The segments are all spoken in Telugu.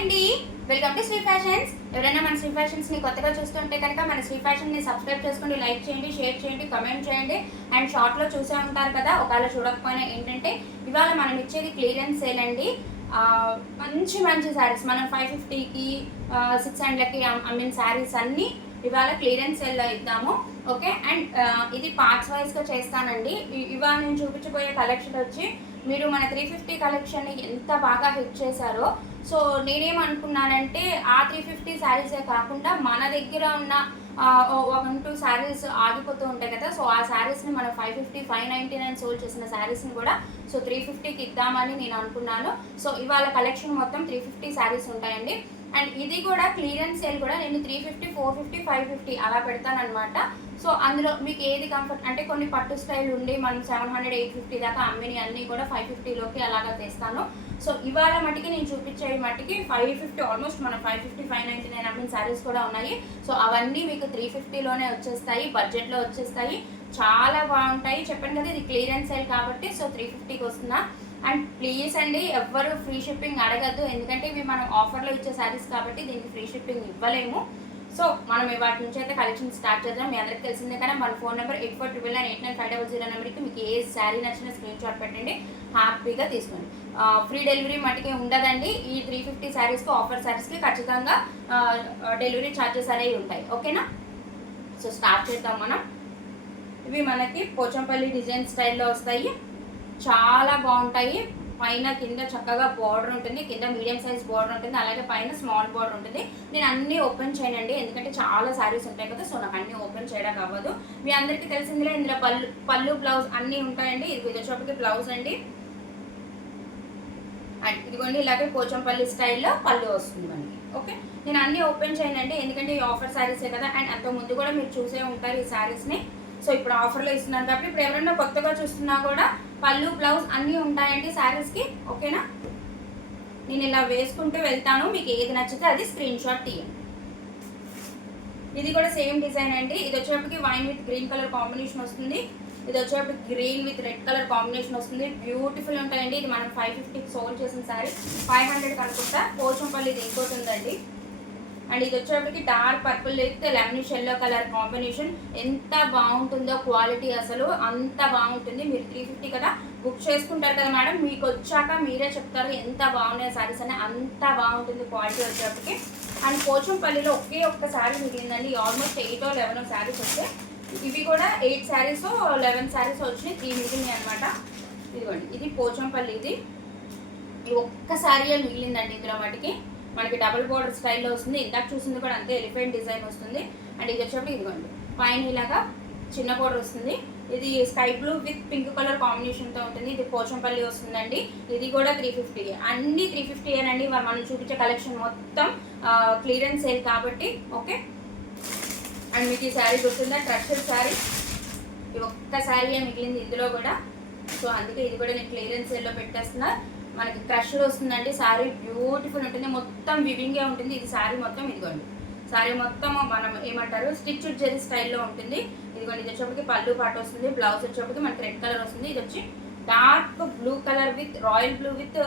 అండి. వెల్కమ్ టు శ్రీ ఫ్యాషన్స్ ఎవరైనా మన శ్రీ ఫ్యాషన్స్ని కొత్తగా చూస్తుంటే కనుక మన శ్రీ ఫ్యాషన్ని సబ్స్క్రైబ్ చేసుకోండి లైక్ చేయండి షేర్ చేయండి కమెంట్ చేయండి. అండ్ షార్ట్లో చూసే ఉంటారు కదా ఒకవేళ చూడకపోయినా ఏంటంటే ఇవాళ మనం ఇచ్చేది క్లియరెన్స్ సేల్ అండి. మంచి మంచి శారీస్ మనం ఫైవ్ ఫిఫ్టీకి సిక్స్ హండ్రెడ్కి అమ్మిన శారీస్ అన్నీ ఇవాళ క్లియరెన్స్ సేల్లో ఇద్దాము. ఓకే అండ్ ఇది పార్ట్స్ వైజ్గా చేస్తానండి. ఇవాళ నేను చూపించబోయే కలెక్షన్ వచ్చి మీరు మన త్రీ ఫిఫ్టీ కలెక్షన్ని ఎంత బాగా హిట్ చేశారో. సో నేనేమనుకున్నానంటే ఆ త్రీ ఫిఫ్టీ శారీసే కాకుండా మన దగ్గర ఉన్న వన్ టూ శారీస్ ఆగిపోతూ ఉంటాయి కదా. సో ఆ శారీస్ని మనం five fifty five ninety nine sold చేసిన శారీస్ని కూడా సో త్రీ ఫిఫ్టీకి ఇద్దామని నేను అనుకున్నాను. సో ఇవాళ కలెక్షన్ మొత్తం త్రీ ఫిఫ్టీ శారీస్ ఉంటాయండి. అండ్ ఇది కూడా క్లియరెన్స్ సేల్ కూడా నేను three fifty four fifty five fifty అలా పెడతానమాట సో అందులో మీకు ఏది కంఫర్ట్ అంటే కొన్ని పట్టు స్టైల్ ఉండి మనం సెవెన్ హండ్రెడ్ ఎయిట్ ఫిఫ్టీ దాకా అమ్మిని అన్నీ కూడా ఫైవ్ ఫిఫ్టీలోకి అలాగా తెస్తాను. సో ఇవాళ మటుకి నేను చూపించే మటుకి ఫైవ్ ఫిఫ్టీ ఆల్మోస్ట్ మన five fifty five ninety nine అమ్మిన శారీస్ కూడా ఉన్నాయి. సో అవన్నీ మీకు త్రీ ఫిఫ్టీలోనే వచ్చేస్తాయి బడ్జెట్లో వచ్చేస్తాయి. చాలా బాగుంటాయి. చెప్పండి కదా ఇది క్లియరెన్స్ సేల్ కాబట్టి సో త్రీ ఫిఫ్టీకి వస్తున్నా. అండ్ ప్లీజ్ అండి ఎవ్వరు ఫ్రీ షిప్పింగ్ అడగద్దు. ఎందుకంటే ఇవి మనం ఆఫర్లో ఇచ్చే శారీస్ కాబట్టి దీనికి ఫ్రీ షిప్పింగ్ ఇవ్వలేము. సో మనం వాటి నుంచి అయితే కలెక్షన్ స్టార్ట్ చేద్దాం. మీ అందరికి తెలిసిందే కదా మన phone number eight four triple nine eight nine five double zero నెంబర్కి మీకు ఏ శారీ నచ్చిన స్క్రీన్ షాట్ పెట్టండి హ్యాపీగా తీసుకోండి. ఫ్రీ డెలివరీ మటుకే ఉండదండి. ఈ త్రీ ఫిఫ్టీ శారీస్కి ఆఫర్ శారీస్కి ఖచ్చితంగా డెలివరీ ఛార్జెస్ అనేవి ఉంటాయి. ఓకేనా సో స్టార్ట్ చేద్దాం మనం. ఇవి మనకి పోచంపల్లి డిజైన్ స్టైల్లో వస్తాయి. చాలా బాగుంటాయి. పైన కింద చక్కగా బార్డర్ ఉంటుంది కింద మీడియం సైజ్ బార్డర్ ఉంటుంది అలాగే పైన స్మాల్ బార్డర్ ఉంటుంది. నేను అన్ని ఓపెన్ చేయనండి ఎందుకంటే చాలా శారీస్ ఉంటాయి కదా సో నాకు అన్ని ఓపెన్ చేయడం అవ్వదు. మీ అందరికీ తెలిసిందిలే ఇందులో పళ్ళు పళ్ళు బ్లౌజ్ అన్నీ ఉంటాయండి. ఇది వచ్చేటప్పటికి బ్లౌజ్ అండి. అండ్ ఇదిగోండి ఇలాగే పోచంపల్లి స్టైల్లో పళ్ళు వస్తుంది మనకి ఓకే? నేను అన్ని ఓపెన్ చేయనండి ఎందుకంటే ఈ ఆఫర్ శారీసే కదా అండ్ అంత ముందు కూడా మీరు చూసే ఉంటారు ఈ శారీస్ని సో ఇప్పుడు ఆఫర్లో ఇస్తున్నారు కాబట్టి ఇప్పుడు ఎవరైనా కొత్తగా చూస్తున్నా కూడా పళ్ళు బ్లౌజ్ అన్నీ ఉంటాయండి శారీస్కి ఓకేనా నేను ఇలా వేసుకుంటూ వెళ్తాను. మీకు ఏది నచ్చితే అది స్క్రీన్ షాట్ తీయండి. ఇది కూడా సేమ్ డిజైన్ అండి. ఇది వచ్చేటప్పటికి wine with green colour combination వస్తుంది. ఇది వచ్చేటప్పుడు green with red colour combination వస్తుంది. బ్యూటిఫుల్ ఉంటాయండి. ఇది మనం ఫైవ్ ఫిఫ్టీకి సోల్ చేసిన సారీ ఫైవ్ హండ్రెడ్ అనుకుంటా పోచంపల్లి ఇది ఇంకోటి ఉందండి. అండ్ ఇది వచ్చేటప్పటికి dark purple with lemonish yellow colour combination. ఎంత బాగుంటుందో క్వాలిటీ అసలు. అంత బాగుంటుంది. మీరు త్రీ ఫిఫ్టీ కదా బుక్ చేసుకుంటారు కదా మేడం. మీకు వచ్చాక మీరే చెప్తారు ఎంత బాగున్నాయి సారీస్ అని. అంత బాగుంటుంది క్వాలిటీ వచ్చేటప్పటికి. అండ్ పోచంపల్లిలో ఒకే ఒక్క sari మిగిలిందండి. Almost eight or eleven saris వస్తే ఇవి కూడా ఎయిట్ శారీస్ లెవెన్ శారీస్ వచ్చినాయి. త్రీ మిగిలినాయి అనమాట ఇదిగోండి. ఇది పోచంపల్లి ఇది ఒక్క శారీ మిగిలిందండి ఇందులో వాటికి మనకి డబుల్ బోర్డర్ స్టైల్లో వస్తుంది. ఇందాక చూసింది కూడా అంతే ఎలిఫెంట్ డిజైన్ వస్తుంది. అండ్ ఇది వచ్చేప్పుడు ఇదిగోండి పైన ఇలాగా చిన్న బోర్డర్ వస్తుంది. ఇది sky blue with pink colour కాంబినేషన్తో ఉంటుంది. ఇది పోచంపల్లి వస్తుందండి. ఇది కూడా త్రీ ఫిఫ్టీ అన్ని త్రీ ఫిఫ్టీ అండి మనం చూపించే కలెక్షన్ మొత్తం క్లియరెన్స్ సేల్ కాబట్టి ఓకే? అండ్ మీకు ఈ శారీ గుర్తుందా? ట్రస్టెడ్ శారీ. ఈ ఒక్క శారీ మిగిలింది ఇందులో కూడా. సో అందుకే ఇది కూడా నేను క్లియరెన్స్ సేల్లో పెట్టేస్తున్నా. మనకి క్రష్డ్ వస్తుందండి. శారీ బ్యూటిఫుల్ ఉంటుంది మొత్తం వివింగే ఉంటుంది. ఇది శారీ మొత్తం ఇదిగోండి. శారీ మొత్తం మనం ఏమంటారు? స్టిచ్ జెరీ స్టైల్లో ఉంటుంది. ఇదిగోండి ఇది వచ్చేప్పటికి పళ్ళు పాట వస్తుంది. బ్లౌజ్ వచ్చేప్పటికి మనకి రెడ్ కలర్ వస్తుంది. ఇది వచ్చి dark blue colour with royal blue with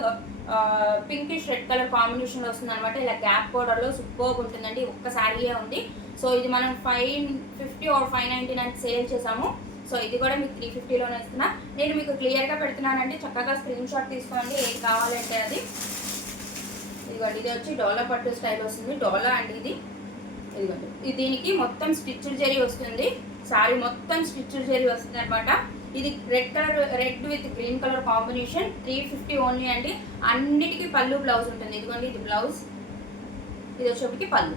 pinkish red colour combination వస్తుంది అనమాట ఇలా గ్యాప్ బోర్డర్లో సూపర్గా ఉంటుందండి. ఒక్క శారీయే ఉంది. సో ఇది మనం five fifty or five ninety nine sale చేసాము. సో ఇది కూడా మీకు త్రీ ఫిఫ్టీలోనే ఇస్తున్నా. నేను మీకు క్లియర్గా పెడుతున్నానండి. చక్కగా స్క్రీన్ షాట్ తీసుకోండి. ఏం కావాలంటే అది. ఇదిగోండి ఇది వచ్చి డోలా పట్టు స్టైల్ వస్తుంది. డోలా అండి ఇది. ఇదిగోండి. దీనికి మొత్తం స్టిచ్డ్ జరీ వస్తుంది. సారీ మొత్తం స్టిచ్డ్ జరీ వస్తుంది అనమాట ఇది red colour red with green colour combination. Three fifty only అండి. అన్నిటికీ పళ్ళు బ్లౌజ్ ఉంటుంది. ఇదిగోండి ఇది బ్లౌజ్. ఇది వచ్చేప్పటికి పళ్ళు.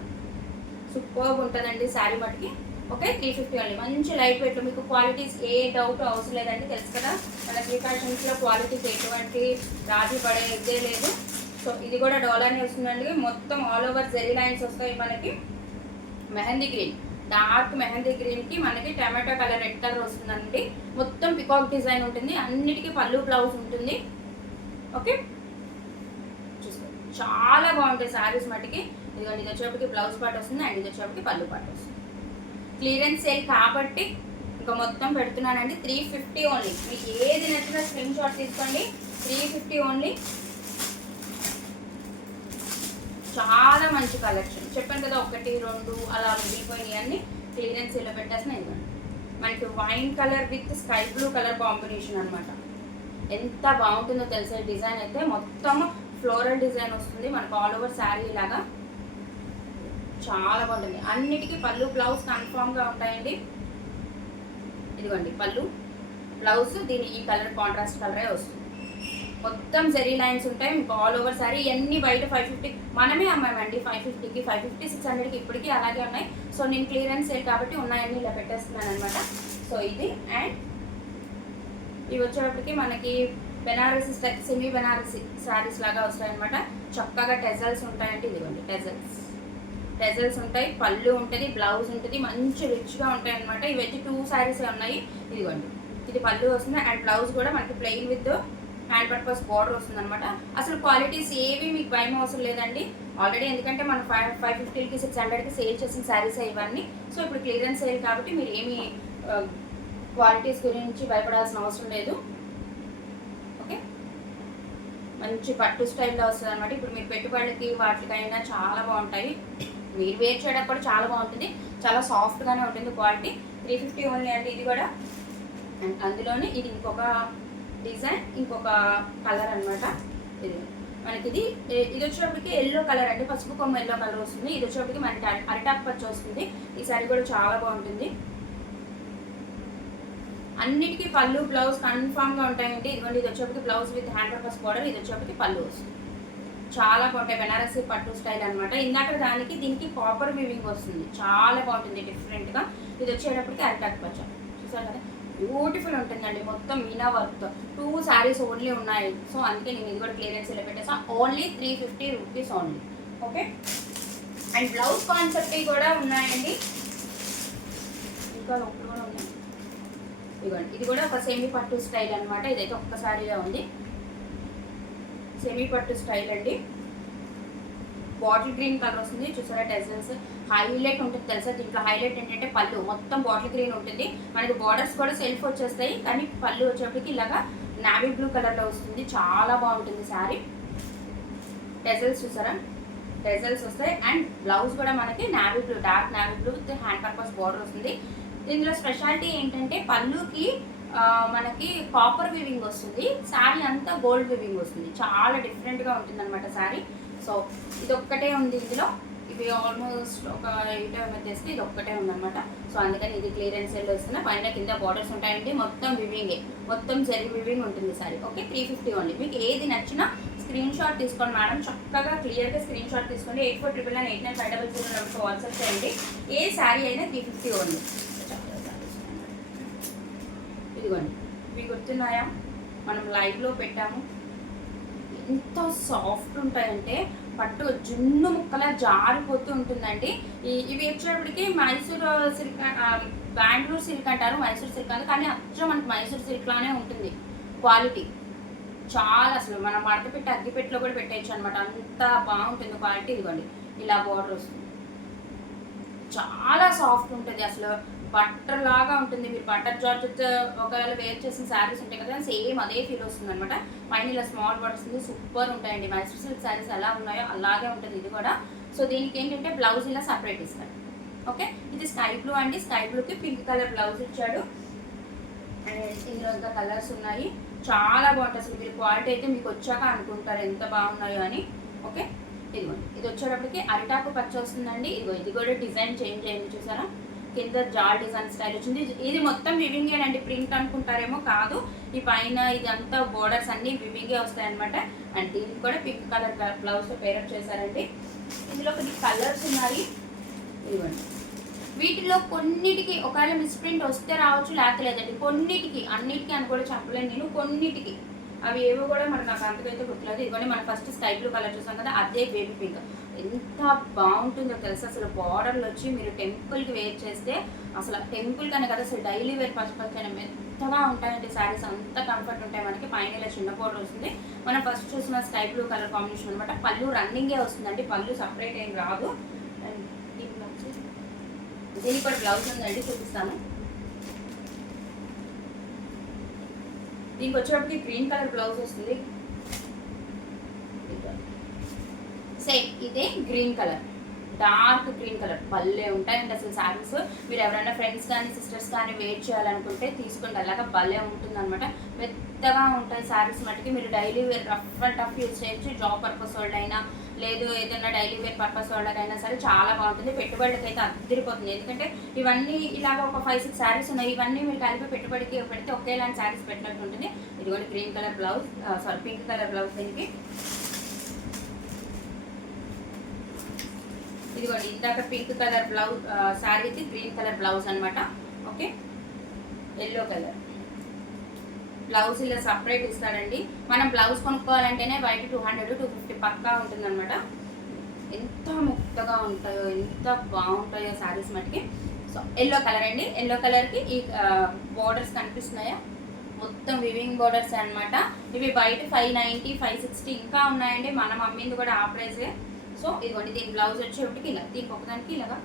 సూపర్గా ఉంటుందండి శారీ మటుకి. ఓకే? త్రీ ఫిఫ్టీ ఓన్లీ మంచి లైట్ వెయిట్ మీకు క్వాలిటీస్ ఏ డౌట్ అవసరం లేదండి. తెలుసు కదా? మన ప్రికాషన్స్లో క్వాలిటీస్ ఎటువంటి రాజీ పడే ఇదే లేదు. సో ఇది కూడా డోలానే వస్తుందండి మొత్తం ఆల్ ఓవర్ జెరీ లైన్స్ వస్తాయి మనకి. మెహందీ గ్రీన్ డార్క్ మెహందీ గ్రీన్కి మనకి టమాటో కలర్ రెడ్ కలర్ వస్తుందండి. మొత్తం పికాక్ డిజైన్ ఉంటుంది. అన్నిటికీ పళ్ళు బ్లౌజ్ ఉంటుంది. ఓకే? చూసుకోండి. చాలా బాగుంటాయి శారీస్ మటుకి. ఇదిగోండి ఇది వచ్చేప్పటికి బ్లౌజ్ పార్ట్ వస్తుంది. అండ్ ఇది వచ్చేప్పటికి పళ్ళు పార్ట్ వస్తుంది. క్లియరెన్స్ సేల్ కాబట్టి ఇంకా మొత్తం పెడుతున్నానండి. త్రీ ఫిఫ్టీ ఓన్లీ మీకు ఏది నచ్చినా స్క్రీన్ షాట్ తీసుకోండి. త్రీ ఫిఫ్టీ ఓన్లీ చాలా మంచి కలెక్షన్ చెప్పాను కదా ఒకటి రెండు అలా మిగిలిపోయినాయి అన్ని. క్లియరెన్స్ ఇలా పెట్టేసిన ఇవ్వండి మనకి wine colour with sky blue colour combination అనమాట ఎంత బాగుంటుందో తెలిసే? డిజైన్ అయితే మొత్తం ఫ్లోరల్ డిజైన్ వస్తుంది. మనకు ఆల్ ఓవర్ శారీ లాగా చాలా బాగుంటుంది. అన్నిటికీ పళ్ళు బ్లౌజ్ కన్ఫామ్గా ఉంటాయండి. ఇదిగోండి పళ్ళు బ్లౌజ్ దీని ఈ కలర్ కాంట్రాస్ట్ కలరే వస్తుంది. మొత్తం జెరీ లైన్స్ ఉంటాయి. మీకు ఆల్ ఓవర్ సారీ ఇవన్నీ బయట ఫైవ్ ఫిఫ్టీ మనమే అమ్మామండి. ఫైవ్ ఫిఫ్టీకి ఫైవ్ ఫిఫ్టీ సిక్స్ హండ్రెడ్కి ఇప్పటికీ అలాగే ఉన్నాయి. సో నేను క్లియరెన్స్ సేల్ కాబట్టి ఉన్నాయని ఇలా పెట్టేస్తున్నాను అనమాట సో ఇది అండ్ ఇవి వచ్చేటప్పటికి మనకి బెనారసి సెమీ బెనారసి శారీస్ లాగా వస్తాయన్నమాట. చక్కగా టెజల్స్ ఉంటాయంటే ఇదిగోండి టెజల్స్. డెజల్స్ ఉంటాయి పళ్ళు ఉంటుంది బ్లౌజ్ ఉంటుంది మంచి రిచ్గా ఉంటాయి అనమాట ఇవి వచ్చి టూ శారీస్ ఉన్నాయి. ఇదిగోండి. ఇది పళ్ళు వస్తుంది అండ్ బ్లౌజ్ కూడా మనకి plain with hand purpose border వస్తుంది అనమాట అసలు క్వాలిటీస్ ఏవి మీకు భయం అవసరం లేదండి. ఆల్రెడీ ఎందుకంటే మనం ఫైవ్ ఫైవ్ ఫిఫ్టీకి సిక్స్ హండ్రెడ్కి సేల్ చేసిన శారీస్ ఇవన్నీ. సో ఇప్పుడు క్లియరెన్స్ సేల్ కాబట్టి మీరు ఏమి క్వాలిటీస్ గురించి భయపడాల్సిన అవసరం లేదు. ఓకే? మంచి పట్టు స్టైల్లో వస్తుంది అనమాట ఇప్పుడు మీరు పెట్టుబడికి వాటికైనా చాలా బాగుంటాయి. మీరు వేర్ చేయడానికి కూడా చాలా బాగుంటుంది. చాలా సాఫ్ట్గానే ఉంటుంది క్వాలిటీ త్రీ ఫిఫ్టీ ఓన్లీ అంటే ఇది కూడా. అండ్ అందులోనే ఇది ఇంకొక డిజైన్ ఇంకొక కలర్ అన్నమాట ఇది. మనకి ఇది ఇది వచ్చేటప్పటికి ఎల్లో కలర్ అంటే పసుపు కొమ్మ ఎల్లో కలర్ వస్తుంది. ఇది వచ్చేటప్పటికి మనకి అరిటాక్ పచ్చి వస్తుంది. ఈ సారీ కూడా చాలా బాగుంటుంది. అన్నిటికీ పళ్ళు బ్లౌజ్ కన్ఫామ్గా ఉంటాయండి. ఉంటాయంటే ఇదిగోండి ఇది వచ్చేప్పటికి blouse with hand purpose border ఇది వచ్చేప్పటికి పళ్ళు వస్తుంది. చాలా బాగుంటాయి. బెనారసీ పట్టు స్టైల్ అనమాట ఇందాక దానికి దీనికి కాపర్ వీవింగ్ వస్తుంది. చాలా బాగుంటుంది డిఫరెంట్గా ఇది వచ్చేటప్పటికి అరిటాక్ పచ్చ. చూసారు కదా? బ్యూటిఫుల్ ఉంటుందండి. మొత్తం మీనా వర్క్తో టూ శారీస్ ఓన్లీ ఉన్నాయి. సో అందుకే నేను ఇది కూడా క్లియరెన్స్ ఇలా పెట్టేసా. Only three fifty rupees only okay and blouse concept కూడా ఉన్నాయండి. ఇంకా లోపల కూడా ఉన్నాయి. ఇదిగోండి. ఇది కూడా ఒక సేమీ పట్టు స్టైల్ అనమాట ఇదైతే ఒక్కసారిగా ఉంది. సెమీ పట్టు స్టైల్ అండి. బాటిల్ గ్రీన్ కలర్ వస్తుంది. చూసారా టెజల్స్ హైలైట్ ఉంటుంది తెలుసా? దీంట్లో హైలైట్ ఏంటంటే పళ్ళు. మొత్తం బాటిల్ గ్రీన్ ఉంటుంది. మనకి బార్డర్స్ కూడా సెల్ఫ్ వచ్చేస్తాయి. కానీ పళ్ళు వచ్చేప్పటికి ఇలాగా నావీ బ్లూ కలర్లో వస్తుంది. చాలా బాగుంటుంది శారీ. టెజల్స్ చూసారా? టెజల్స్ వస్తాయి. అండ్ బ్లౌజ్ కూడా మనకి navy blue dark navy blue with hand purpose border వస్తుంది. ఇందులో స్పెషాలిటీ ఏంటంటే పళ్ళుకి మనకి కాపర్ వివింగ్ వస్తుంది. శారీ అంతా గోల్డ్ వివింగ్ వస్తుంది. చాలా డిఫరెంట్గా ఉంటుంది అనమాట శారీ సో ఇది ఒక్కటే ఉంది ఇందులో. ఇవి ఆల్మోస్ట్ ఒక ఎయిట్ వచ్చేసి ఇది ఒక్కటే ఉందన్నమాట. సో అందుకని ఇది క్లియరెన్స్ సెల్ వస్తున్నా పైన కింద బార్డర్స్ ఉంటాయండి. మొత్తం వివింగే మొత్తం జరి వివింగ్ ఉంటుంది sari okay three fifty only మీకు ఏది నచ్చినా స్క్రీన్ షాట్ తీసుకోండి మేడం చక్కగా క్లియర్గా స్క్రీన్ షాట్ తీసుకోండి. Eight four triple nine eight nine five double zero నెంబర్కి వాట్సాప్ చేయండి. ఏ శారీ అయినా త్రీ ఫిఫ్టీ ఓన్లీ ఇదిగోండి. మీకు గుర్తున్నాయా? మనం లైవ్లో పెట్టాము. ఎంత సాఫ్ట్ ఉంటాయంటే పట్టు జున్ను ముక్కలా జారిపోతూ ఉంటుందండి. ఈ- ఇవి వచ్చేటప్పటికి మైసూర్ సిల్క్ బెంగళూరు సిల్క్ అంటారు మైసూర్ సిల్క్ అని కానీ అచ్చం మనకి మైసూర్ సిల్క్లానే ఉంటుంది. క్వాలిటీ. చాలా అసలు మనం మడత పెట్టి అగ్గిపెట్టలో కూడా పెట్టేయచ్చు అనమాట అంత బాగుంటుంది క్వాలిటీ. ఇదిగోండి. ఇలా బార్డర్ వస్తుంది. చాలా సాఫ్ట్ ఉంటుంది అసలు. బట్టర్ లాగా ఉంటుంది. మీరు బట్టర్ జార్జెట్ ఒకవేళ వేర్ చేసిన శారీస్ ఉంటాయి కదా సేమ్ అదే ఫీల్ వస్తుంది అనమాట పైన ఇలా స్మాల్ బటర్స్ సూపర్ ఉంటాయండి. మైసూర్ సిల్క్ శారీస్ ఎలా ఉన్నాయో అలాగే ఉంటుంది ఇది కూడా. సో దీనికి ఏంటంటే బ్లౌజ్ ఇలా సపరేట్ ఇస్తారు. ఓకే? ఇది స్కై బ్లూ అండి. స్కై బ్లూకి పింక్ కలర్ బ్లౌజ్ ఇచ్చాడు. అండ్ ఇందులో ఇంకా కలర్స్ ఉన్నాయి. చాలా బాగుంటుంది అసలు. మీరు క్వాలిటీ అయితే మీకు వచ్చాక అనుకుంటారు ఎంత బాగున్నాయో అని. ఓకే? ఇదిగోండి. ఇది వచ్చేటప్పటికి అరిటాకు పచ్చ వస్తుందండి. ఇదిగో ఇది కూడా డిజైన్ చేంజ్ అయింది చూసారా? కింద జాల్ డిజైన్ స్టైల్ వచ్చింది. ఇది- మొత్తం వివింగే అండి ప్రింట్ అనుకుంటారేమో కాదు. ఈ పైన ఇదంతా బోర్డర్స్ అన్ని వివింగే వస్తాయి అనమాట అండ్ దీనికి కూడా పింక్ కలర్ బ్లౌజ్ పేరప్ చేశారండి. ఇందులో కొన్ని కలర్స్ ఉన్నాయి. ఇదిగోండి. వీటిలో కొన్నిటికి ఒకవేళ మిస్ప్రింట్ వస్తే రావచ్చు లేకలేదండి కొన్నిటికి అన్నిటికీ అని కూడా చెప్పలేను నేను. కొన్నిటికి అవి ఏవో కూడా మనకు నాకు అంతకైతే గుర్తులేదు. ఇదిగోండి మనం ఫస్ట్ స్కై బ్లూ కలర్ చూసాం కదా అదే బేబీ పింక్ ఎంత బాగుంటుందో తెలుసు? అసలు బార్డర్లు వచ్చి మీరు టెంపుల్కి వేర్ చేస్తే అసలు టెంపుల్ కనే కదా అసలు డైలీ వేర్ ఫస్ట్ ఫస్ట్ అయినా మెత్తగా ఉంటాయండి శారీస్ అంత కంఫర్ట్ ఉంటాయి మనకి. పైన ఇలా చిన్న బోర్డర్ వస్తుంది. మనం ఫస్ట్ చూసిన స్కై బ్లూ కలర్ కాంబినేషన్ అనమాట పళ్ళు రన్నింగే వస్తుందండి. పళ్ళు సపరేట్ ఏం రాదు. అండ్ వచ్చి దీనికి కూడా బ్లౌజ్ ఉందండి చూపిస్తాను. దీనికి వచ్చేటప్పటికి గ్రీన్ కలర్ బ్లౌజ్ వస్తుంది సేమ్ ఇదే green colour dark green colour భలే ఉంటాయండి అసలు శారీస్ మీరు ఎవరైనా ఫ్రెండ్స్ కానీ సిస్టర్స్ కానీ వెయిట్ చేయాలనుకుంటే తీసుకోండి. అలాగా భలే ఉంటుంది అనమాట మెత్తగా ఉంటాయి శారీస్ మటుకి. మీరు daily rough and tough use చేయొచ్చు. జాబ్ పర్పస్ వాళ్ళైనా లేదు ఏదైనా డైలీ వేర్ పర్పస్ వాళ్ళకైనా సరే చాలా బాగుంటుంది. పెట్టుబడికి అయితే అద్దరిపోతుంది. ఎందుకంటే ఇవన్నీ ఇలాగ ఒక ఫైవ్ సిక్స్ శారీస్ ఉన్నాయి. ఇవన్నీ మీరు కలిపి పెట్టుబడికి పెడితే ఒకేలాంటి శారీస్ పెట్టినట్టు ఉంటుంది. ఇది కూడా green colour blouse sorry pink colour blouse దీనికి. ఇదిగోండి ఇందాక పింక్ కలర్ బ్లౌజ్ శారీకి గ్రీన్ కలర్ బ్లౌజ్ అనమాట ఓకే? ఎల్లో కలర్ బ్లౌజ్ ఇలా సపరేట్ ఇస్తాడండి. మనం బ్లౌజ్ కొనుక్కోవాలంటేనే బయట టూ హండ్రెడ్ టూ ఫిఫ్టీ పక్కా ఉంటుందన్నమాట. ఎంత మెత్తగా ఉంటాయో ఎంత బాగుంటాయో శారీస్ మటుకి. సో ఎల్లో కలర్ అండి. ఎల్లో కలర్కి ఈ బోర్డర్స్ కనిపిస్తున్నాయా? మొత్తం వివింగ్ బోర్డర్స్ అన్నమాట. ఇవి బయట ఫైవ్ నైంటీ ఫైవ్ సిక్స్టీ ఇంకా ఉన్నాయండి. మనం అమ్మింది కూడా ఆ ప్రైసే సో ఇదిగోండి దీని బ్లౌజ్ వచ్చేటికి ఇలా దీనికి ఒకదానికి ఇలాగా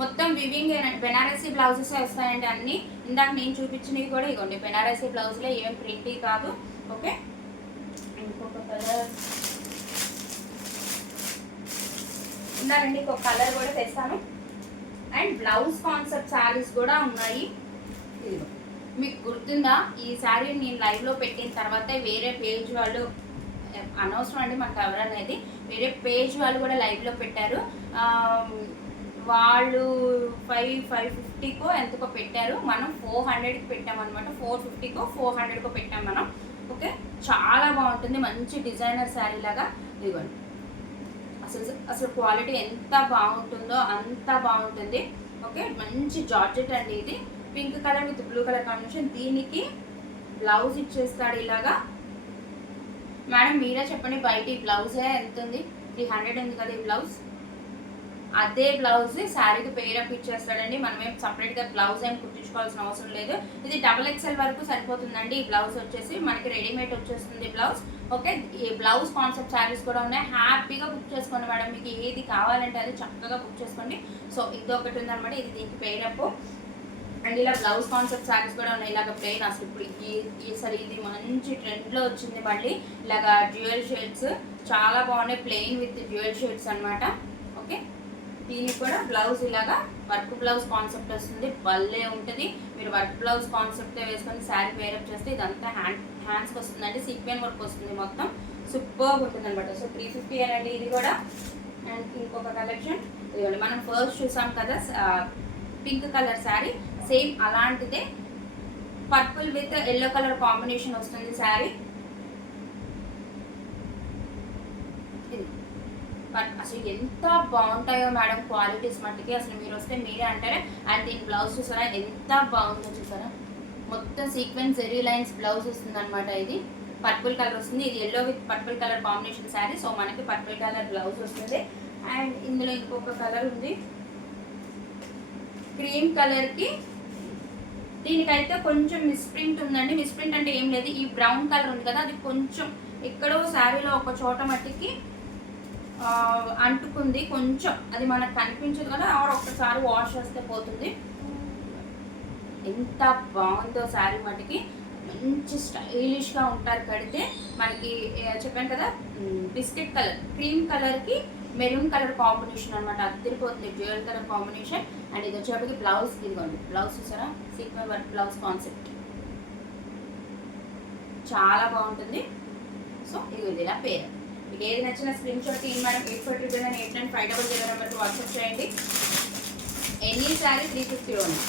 మొత్తం వివింగ్ బెనారసీ బ్లౌజెస్ వస్తాయండి అన్ని. ఇందాక నేను చూపించినవి కూడా ఇగోండి బెనారసీ బ్లౌజ్లో ఏం ప్రింట్ కాదు. ఓకే ఇంకొక కలర్ ఇందాకండి ఇంకొక కలర్ కూడా తెస్తాను. అండ్ బ్లౌజ్ కాన్సెప్ట్ శారీస్ కూడా ఉన్నాయి. మీకు గుర్తుందా? ఈ శారీ నేను లైవ్లో పెట్టిన తర్వాత వేరే పేజ్ వాళ్ళు అనవసరం అండి మనకు ఎవరనేది. వేరే పేజ్ వాళ్ళు కూడా లైవ్లో పెట్టారు. వాళ్ళు ఫైవ్ ఫైవ్ ఫిఫ్టీకో ఎంతకో పెట్టారు. మనం ఫోర్ హండ్రెడ్కి పెట్టామన్నమాట. ఫోర్ ఫిఫ్టీకో ఫోర్ హండ్రెడ్కో పెట్టాం మనం. ఓకే చాలా బాగుంటుంది. మంచి డిజైనర్ శారీ లాగా. ఇవ్వండి అసలు అసలు క్వాలిటీ ఎంత బాగుంటుందో అంత బాగుంటుంది. ఓకే మంచి జార్జెట్ అండి ఇది. Pink colour with blue colour combination దీనికి బ్లౌజ్ ఇచ్చేస్తాడు ఇలాగా. మేడం మీరే చెప్పండి బయట ఈ బ్లౌజే ఎంత ఉంది త్రీ హండ్రెడ్ ఉంది కదా ఈ బ్లౌజ్ అదే బ్లౌజ్ శారీకి పేరప్ ఇచ్చేస్తాడండి. మనమేం సపరేట్గా బ్లౌజ్ ఏం కుట్టించుకోవాల్సిన అవసరం లేదు. ఇది డబల్ ఎక్స్ఎల్ వరకు సరిపోతుందండి. ఈ బ్లౌజ్ వచ్చేసి మనకి రెడీమేడ్ వచ్చేస్తుంది బ్లౌజ్ ఓకే ఈ బ్లౌజ్ కాన్సెప్ట్ శారీస్ కూడా ఉన్నాయి. హ్యాపీగా బుక్ చేసుకోండి మేడం మీకు ఏది కావాలంటే అది చక్కగా బుక్ చేసుకోండి. సో ఇది ఒకటి ఉందన్నమాట. ఇది దీనికి పేరప్ అండ్ ఇలా బ్లౌజ్ కాన్సెప్ట్ శారీస్ కూడా ఉన్నాయి. ఇలాగ ప్లెయిన్ అసలు ఇప్పుడు ఈ ఈసారి ఇది మంచి ట్రెండ్లో వచ్చింది మళ్ళీ. ఇలాగ డ్యూయల్ షేడ్స్ చాలా బాగున్నాయి. ప్లెయిన్ విత్ డ్యూయల్ షేడ్స్ అనమాట ఓకే దీనికి కూడా బ్లౌజ్ ఇలాగా వర్క్ బ్లౌజ్ కాన్సెప్ట్ వస్తుంది. భలే ఉంటుంది. మీరు వర్క్ బ్లౌజ్ కాన్సెప్ట్ వేసుకొని శారీ వేరప్ చేస్తే ఇదంతా హ్యాండ్ హ్యాండ్స్కి వస్తుందండి. సీక్వెన్ వర్క్ వస్తుంది మొత్తం. సూపర్గా ఉంటుంది అనమాట సో త్రీ ఫిఫ్టీ అండి ఇది కూడా. అండ్ ఇంకొక కలెక్షన్ ఇదిగోండి మనం ఫస్ట్ చూసాం కదా పింక్ కలర్ శారీ సేమ్ అలాంటిదే. Purple with yellow colour combination వస్తుంది శారీ ఇది బట్ అసలు ఎంత బాగుంటాయో మేడం క్వాలిటీస్ మట్టుకి అసలు మీరు వస్తే మీరే అంటారే అండ్ దీని బ్లౌజ్ చూసారా? ఎంత బాగుందో చూసారా? మొత్తం సీక్వెన్స్ జెరీ లైన్స్ బ్లౌజ్ వస్తుంది అనమాట ఇది. పర్పుల్ కలర్ వస్తుంది. ఇది yellow with purple colour combination sari so మనకి పర్పుల్ కలర్ బ్లౌజ్ వస్తుంది. అండ్ ఇందులో ఇంకొక కలర్ ఉంది. క్రీమ్ కలర్కి దీనికైతే కొంచెం మిస్ప్రింట్ ఉందండి. మిస్ప్రింట్ అంటే ఏం లేదు. ఈ బ్రౌన్ కలర్ ఉంది కదా. అది కొంచెం ఎక్కడో శారీలో ఒక చోట మట్టికి అంటుకుంది. కొంచెం అది మనకు కనిపించదు కదా ఆవిడ ఒక్కసారి వాష్ చేస్తే పోతుంది. ఎంత బాగుందో శారీ మటుకి. మంచి స్టైలిష్గా ఉంటారు. కడితే మనకి చెప్పాను కదా బిస్కెట్ కలర్ క్రీమ్ కలర్కి మెరూన్ కలర్ కాంబినేషన్ అనమాట అద్దరిపోతుంది జ్యువెల్ కలర్ కాంబినేషన్. అండ్ ఇది వచ్చేప్పటికి బ్లౌజ్ ఇదిగోండి. బ్లౌజ్ చూసారా? Sequin work blouse concept. చాలా బాగుంటుంది. సో ఇది ఇది ఇలా పేరు. మీకు ఏది నచ్చిన స్క్రీన్ షాట్ తీయండి madam. Eight four triple nine eight nine five double zero నెంబర్కి వాట్సాప్ చేయండి. ఎనీ శారీ? త్రీ ఫిఫ్టీలో ఉంది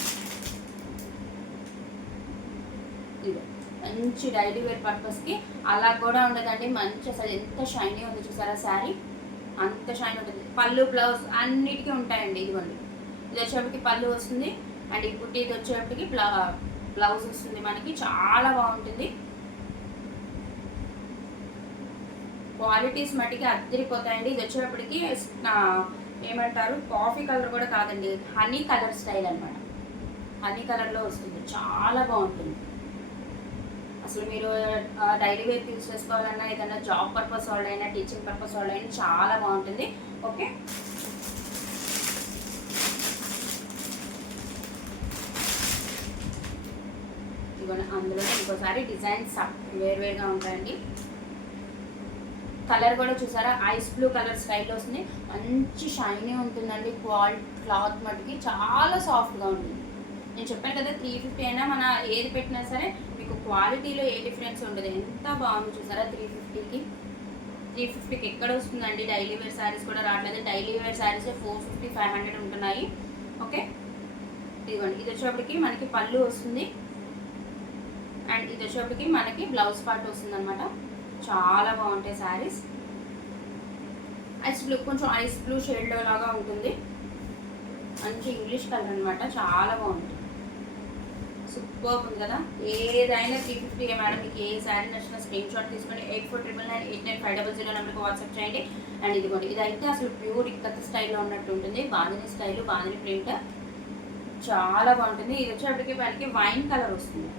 మంచి డైలీ వేర్ పర్పస్కి అలా కూడా ఉండదండి. మంచి అసలు ఎంత షైనీ ఉంది చూసారా శారీ? అంత షైన్ ఉంటుంది. పళ్ళు బ్లౌజ్ అన్నిటికీ ఉంటాయండి. ఇదిగోండి. ఇది వచ్చేప్పటికి పళ్ళు వస్తుంది. అండ్ ఈ పుట్టి ఇది వచ్చేప్పటికి బ్లౌజ్ వస్తుంది మనకి. చాలా బాగుంటుంది. క్వాలిటీస్ మటుకి అద్దరిపోతాయండి. ఇది వచ్చేటప్పటికి ఏమంటారు కాఫీ కలర్ కూడా కాదండి. హనీ కలర్ స్టైల్ అన్నమాట. హనీ కలర్లో వస్తుంది. చాలా బాగుంటుంది. అసలు మీరు డైలీ వేర్ యూజ్ చేసుకోవాలన్నా ఏదైనా జాబ్ పర్పస్ వాళ్ళైనా టీచింగ్ పర్పస్ వాళ్ళైనా చాలా బాగుంటుంది. ఓకే? ఇదిగోండి అందులో ఇంకోసారి డిజైన్స్ వేరువేరుగా ఉంటాయండి. కలర్ కూడా చూసారా? ఐస్ బ్లూ కలర్ స్టైల్ వస్తుంది మంచి షైనీ ఉంటుందండి. క్వాలిటీ క్లాత్ మటుకి చాలా సాఫ్ట్గా ఉంటుంది నేను చెప్పాను కదా త్రీ ఫిఫ్టీ అయినా మన ఏది పెట్టినా సరే మీకు క్వాలిటీలో ఏ డిఫరెన్స్ ఉండదు. ఎంత బాగుంది చూసారా త్రీ ఫిఫ్టీకి త్రీ ఫిఫ్టీకి ఎక్కడ వస్తుందండి? డైలీ వేర్ శారీస్ కూడా రావట్లేదు. Daily wear saris four fifty five hundred ఉంటున్నాయి. ఓకే? ఇదిగోండి. ఇది వచ్చేప్పటికి మనకి పళ్ళు వస్తుంది. అండ్ ఇది వచ్చేప్పటికి మనకి బ్లౌజ్ పార్ట్ వస్తుంది అనమాట చాలా బాగుంటాయి శారీస్. ఐస్ బ్లూ కొంచెం ఐస్ బ్లూ షేడ్లో లాగా ఉంటుంది. మంచి ఇంగ్లీష్ కలర్ అనమాట చాలా బాగుంటుంది సూపర్ ఉంది కదా? ఏదైనా త్రీ ఫిఫ్టీ మేడం మీకు ఏ శారీ నచ్చిన స్క్రీన్ షాట్ తీసుకోండి. Eight four triple nine eight nine five double zero నెంబర్కి వాట్సాప్ చేయండి. అండ్ ఇదిగోండి ఇదైతే అసలు ప్యూర్ ఇక్కత స్టైల్లో ఉన్నట్టు ఉంటుంది. బాందిని స్టైల్ బాందిని ప్రింట్ చాలా బాగుంటుంది. ఇది వచ్చేటప్పటికి మనకి వైన్ కలర్ వస్తుంది.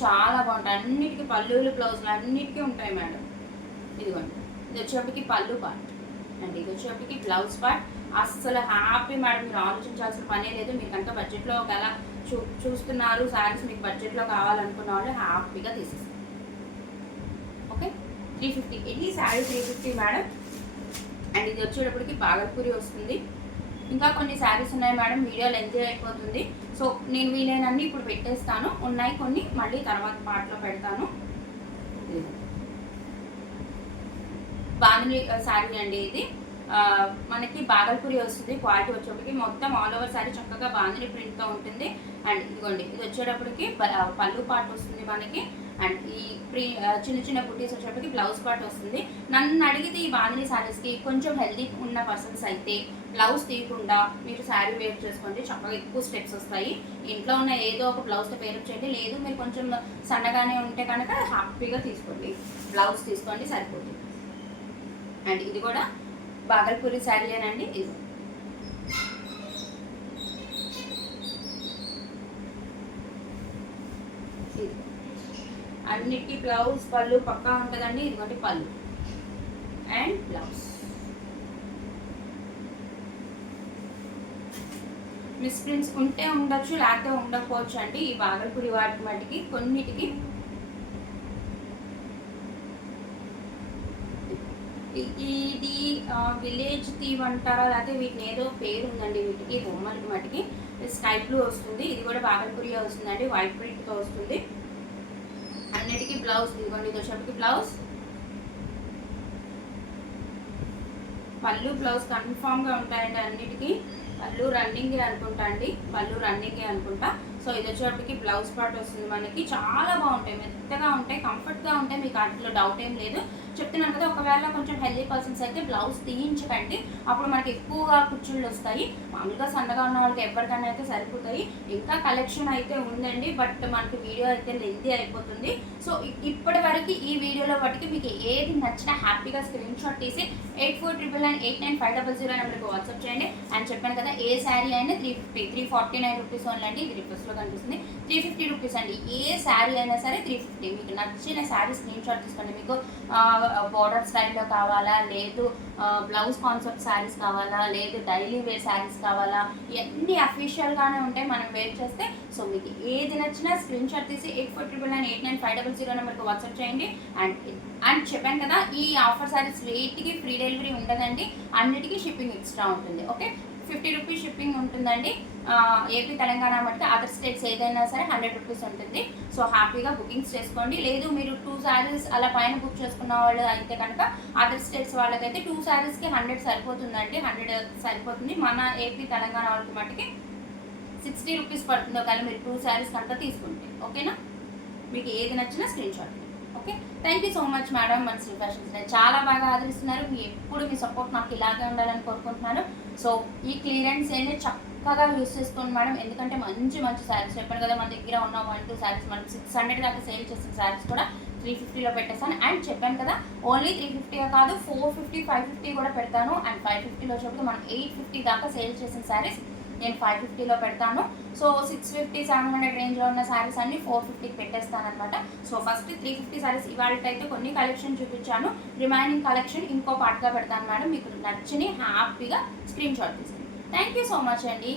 చాలా బాగుంటాయి. అన్నిటికీ పళ్ళులు బ్లౌజులు అన్నిటికీ ఉంటాయి మేడం. ఇదిగోండి. ఇది వచ్చేప్పటికి పళ్ళు పార్ట్ అండ్ ఇది వచ్చేప్పటికి బ్లౌజ్ పార్ట్ అస్సలు హ్యాపీ మేడం మీరు ఆలోచించాల్సిన పనే లేదు. మీరు బడ్జెట్లో ఒకవేళ చూ చూస్తున్నారు శారీస్ మీకు బడ్జెట్లో కావాలనుకున్న వాళ్ళు హ్యాపీగా తీసేస్తారు ఓకే త్రీ ఫిఫ్టీ ఇది sari three fifty madam? And ఇది వచ్చేటప్పటికి బాగల్పూరి వస్తుంది. ఇంకా కొన్ని శారీస్ ఉన్నాయి మేడం వీడియో లెంత్ అయిపోతుంది. సో నేను వీలైనన్ని ఇప్పుడు పెట్టేస్తాను. ఉన్నాయి కొన్ని మళ్ళీ తర్వాత పాటలో పెడతాను. బాంధని శారీ అండి ఇది. మనకి బాగల్పూరి వస్తుంది క్వాలిటీ వచ్చేప్పటికి మొత్తం ఆల్ ఓవర్ శారీ చక్కగా బాంధని ప్రింట్తో ఉంటుంది. అండ్ ఇదిగోండి ఇది వచ్చేటప్పటికి ప- పళ్ళు పార్ట్ వస్తుంది మనకి. అండ్ ఈ ప్రీ చిన్న చిన్న బుటీస్ వచ్చేటప్పటికి బ్లౌజ్ పార్ట్ వస్తుంది. నన్ను అడిగితే ఈ బాంధని శారీస్కి కొంచెం హెల్దీ ఉన్న పర్సన్స్ అయితే బ్లౌజ్ తీయకుండా మీరు శారీ వేర్ చేసుకోండి చక్కగా ఎక్కువ స్టెప్స్ వస్తాయి. ఇంట్లో ఉన్న ఏదో ఒక బ్లౌజ్తో పేరు చేయండి. లేదు మీరు కొంచెం సన్నగానే ఉంటే కనుక హ్యాపీగా తీసుకోండి. బ్లౌజ్ తీసుకోండి సరిపోతుంది. అండ్ ఇది కూడా బాగల్పూరి శారీలేనండి ఇది. ఇది. అన్నిటికీ బ్లౌజ్ పళ్ళు పక్కా ఉంటుందండి. ఇదిగోండి పళ్ళు. And blouse. మిస్ప్రింట్స్ ఉంటే ఉండొచ్చు లేకపోతే ఉండకపోవచ్చు అండి ఈ బాగల్పూరి వాటి మటుకి కొన్నిటికి. ఇది విలేజ్ తీవ్ అంటారా లేకపోతే వీటిని ఏదో పేరు ఉందండి వీటికి బొమ్మలకి మటుకి స్కై బ్లూ వస్తుంది. ఇది కూడా బాగల్పూరి వస్తుందండి వైట్ ప్రింట్తో వస్తుంది. అన్నిటికీ బ్లౌజ్ ఇదిగోండి ఇది బ్లౌజ్. పళ్ళు బ్లౌజ్ కన్ఫామ్గా ఉంటాయండి అన్నిటికీ. పళ్ళు రన్నింగే అనుకుంటా అండి. పళ్ళు రన్నింగే అనుకుంటా. సో ఇది వచ్చేటప్పటికి బ్లౌజ్ పార్ట్ వస్తుంది మనకి. చాలా బాగుంటాయి. మెత్తగా ఉంటాయి. కంఫర్ట్గా ఉంటాయి. మీకు అందులో డౌట్ ఏం లేదు. చెప్తున్నాను కదా ఒకవేళ కొంచెం హెల్దీ పర్సన్స్ అయితే బ్లౌజ్ తీయించకండి. అప్పుడు మనకి ఎక్కువగా కుచ్చుళ్ళు వస్తాయి. మామూలుగా సన్నగా ఉన్న వాళ్ళకి ఎవరికైనా అయితే సరిపోతాయి. ఇంకా కలెక్షన్ అయితే ఉందండి బట్ మనకి వీడియో అయితే లెంతీ అయిపోతుంది. సో ఇప్పటి వరకు ఈ వీడియోలో బట్టి మీకు ఏది నచ్చినా హ్యాపీగా స్క్రీన్ షాట్ తీసి eight four triple nine eight nine five double zero నెంబర్కి వాట్సాప్ చేయండి. అండ్ చెప్పాను కదా ఏ శారీ అయినా three fifty three forty nine rupees only అండి. ఇది రిక్వెస్ట్లో కనిపిస్తుంది. త్రీ ఫిఫ్టీ రూపీస్ అండి. ఏ శారీ అయినా సరే త్రీ ఫిఫ్టీ మీకు నచ్చిన శారీ స్క్రీన్ షాట్ తీసుకోండి. మీకు బోర్డర్ స్టైల్లో కావాలా? లేదు బ్లౌజ్ కాన్సెప్ట్ శారీస్ కావాలా? లేదు డైలీ వేర్ శారీస్ కావాలా? ఇవన్నీ అఫీషియల్గానే ఉంటాయి. మనం వేర్ చేస్తే సో మీకు ఏది నచ్చినా స్క్రీన్ షాట్ తీసి eight four triple nine eight nine five double zero నెంబర్కి వాట్సాప్ చేయండి. అండ్ అండ్ చెప్పాను కదా ఈ ఆఫర్ శారీస్ వెయిట్కి ఫ్రీ డెలివరీ ఉండదండి. అన్నిటికీ షిప్పింగ్ ఎక్స్ట్రా ఉంటుంది. ఓకే ఫిఫ్టీ రూపీస్ షిప్పింగ్ ఉంటుందండి. ఏపీ తెలంగాణ మట్టి అదర్ స్టేట్స్ ఏదైనా సరే హండ్రెడ్ రూపీస్ ఉంటుంది. సో హ్యాపీగా బుకింగ్స్ చేసుకోండి. లేదు మీరు టూ శారీస్ అలా పైన బుక్ చేసుకున్న వాళ్ళు అయితే కనుక అదర్ స్టేట్స్ వాళ్ళకైతే టూ శారీస్కి హండ్రెడ్ సరిపోతుందండి. హండ్రెడ్ సరిపోతుంది. మన ఏపీ తెలంగాణ వాళ్ళకి మట్టుకి సిక్స్టీ రూపీస్ పడుతుందో కానీ మీరు టూ శారీస్ కనుక తీసుకుంటే. ఓకేనా? మీకు ఏది నచ్చినా screen shot okay thank you so much madam మన శ్రీ ఫ్యాషన్స్ చాలా బాగా ఆదరిస్తున్నారు. మీ ఎప్పుడు మీ సపోర్ట్ నాకు ఇలాగే ఉండాలని కోరుకుంటున్నాను. సో ఈ క్లియరెన్స్ అనేది చక్కగా యూస్ చేసుకోండి మేడం ఎందుకంటే మంచి మంచి శారీస్ చెప్పాను కదా మన దగ్గర ఉన్న వన్ టూ శారీస్ మనం సిక్స్ హండ్రెడ్ దాకా సేల్ చేసిన శారీస్ కూడా త్రీ ఫిఫ్టీలో పెట్టేస్తాను అండ్ చెప్పాను కదా ఓన్లీ త్రీ ఫిఫ్టీగా కాదు ఫోర్ ఫిఫ్టీ ఫైవ్ ఫిఫ్టీ కూడా పెడతాను. అండ్ ఫైవ్ ఫిఫ్టీలో వచ్చేప్పుడు మనం ఎయిట్ ఫిఫ్టీ దాకా సేల్ చేసిన శారీస్ నేను ఫైవ్ ఫిఫ్టీలో పెడతాను. So six fifty seven hundred రేంజ్లో ఉన్న శారీస్ అన్ని ఫోర్ ఫిఫ్టీకి పెట్టేస్తాను అనమాట so first three fifty saris ఇవాళ అయితే కొన్ని కలెక్షన్ చూపించాను. రిమైనింగ్ కలెక్షన్ ఇంకో పార్ట్గా పెడతాను మేడం. మీకు నచ్చిని హ్యాపీగా స్క్రీన్ షాట్ తీసుకోండి. థ్యాంక్ యూ సో మచ్ అండి.